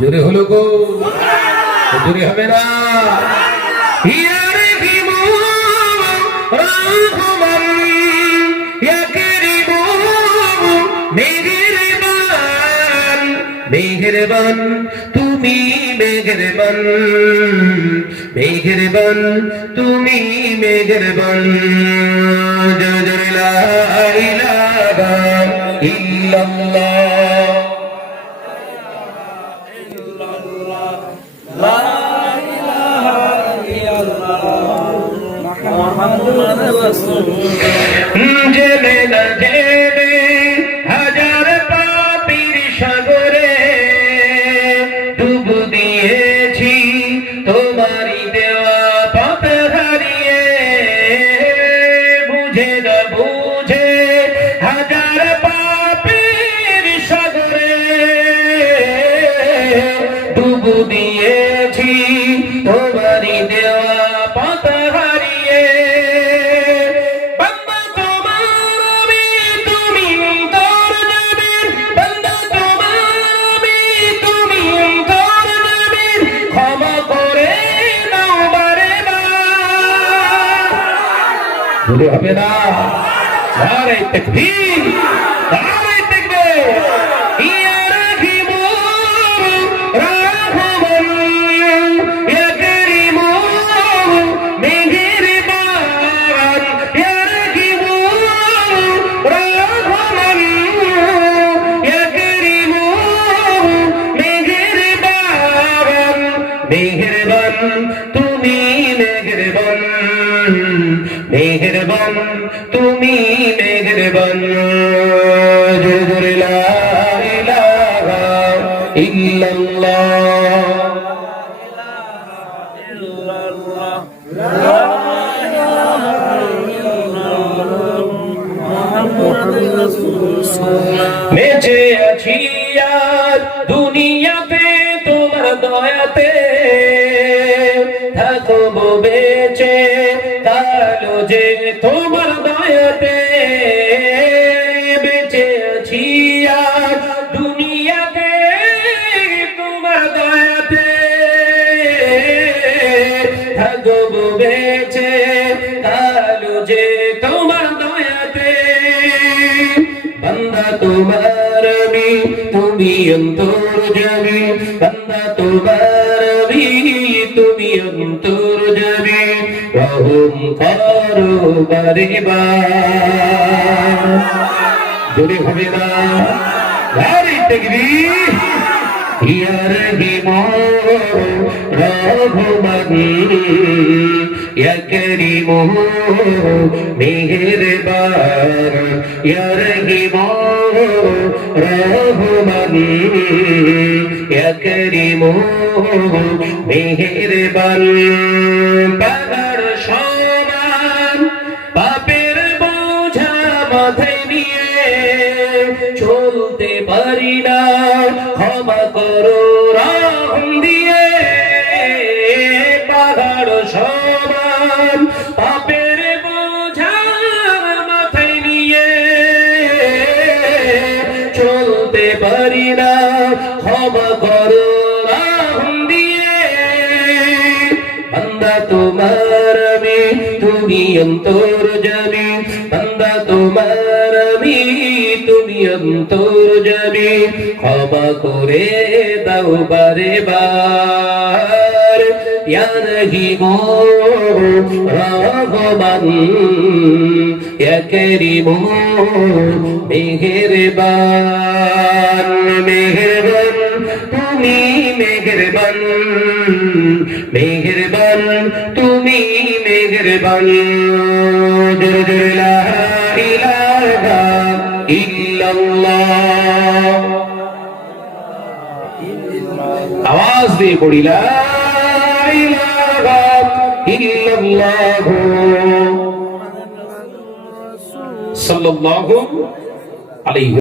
জোরে হলো গো জোরে হবে না। মেহেরবান তুমি মেহেরবান মেহেরবান তুমি মেহেরবান। জয় জয় লা ইলাহা ইল্লাল্লাহ। জেনে ক্ষমা করে নাও বারে বার হবে না তাকবীর নারে তাকবীর মেহেরবান তুমি মেহেরবান মেহেরবান তুমি মেহেরবান। ইল্লাল্লাহ। বেঁচে আছি আর দুনিয়াতে তোমার দয়াতে থাকব বেঁচে, কালো যে তোমার দয়াতে বেঁচে আছি আর দুনিয়াতে তোমার দয়াতে। থাকব বেঁচে, কালো যে তোমার দয়াতে। বান্দা তোমার আমি, তুমি অন্তর বান্দা তোমার রহম করো বারে বার জোরে হবে না আরে তাকবীর ইয়ার বিমো রহমান ইয়া করিম মেহেরবান ইয়ার বিমো রহমান ইয়া করিম মেহেরবান পারি ক্ষমা করো, রাম দিয়ে। পাহাড় সমান, পাপের বোঝা মাথায় নিয়ে। চলতে পারি না, ক্ষমা করো, রাম দিয়ে। বান্দা তোমার আমি, তুমি অন্তর যাবি তুমি অন্তর যাবি ক্ষমা করে দাও বারে বার ইয়া রহিম রহমান ইয়া করিম মেহেরবান। মেহেরবান, তুমি মেহেরবান। মেহেরবান, তুমি মেহেরবান। জোরে জোরে আওয়াজ দিয়ে পড়ি সাল্লাল্লাহু আলাইহি